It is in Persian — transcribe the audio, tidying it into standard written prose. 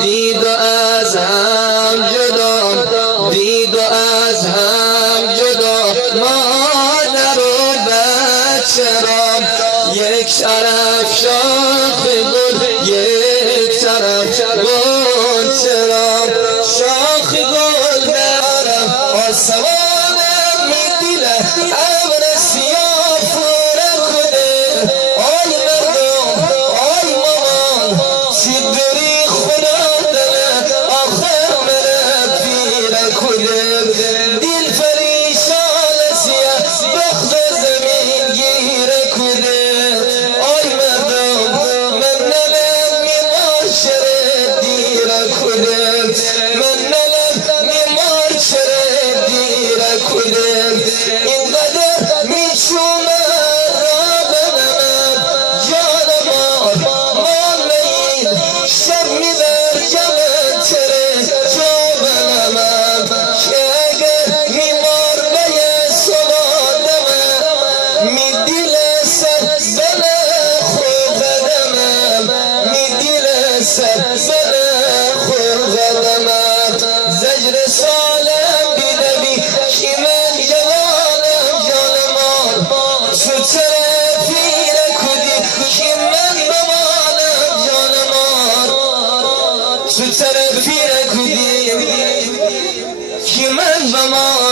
دید و از هم جدا، دید و از هم جدا، مادر و بچه را. یک طرف شاخ گل، یک طرف غنچه را. شاخ گل درم آسمانم می‌دیله، ابر سیاه پوره کنه. آی مردم آی مامان، سیدری خدا دله، آخر مره پیره کنه. دل پریشان سیاه بخت زمین گیره کنه. آی مردم من نلم میماشره دیره کنه، من نلم میماشره دیره کنه. اینقدر میچومه را بنمم جانمان، مانین شب میبر جمع تره جا بنمم. که اگر میمار به سلادمم، میدیل سر بله خور قدمم، میدیل سر بله خور قدمم. زجر سالم بیدمی که من جوانم جانمان، تو چرا پیره کدی که من بمانم جانمان. تو چرا پیره کدی که من بمانم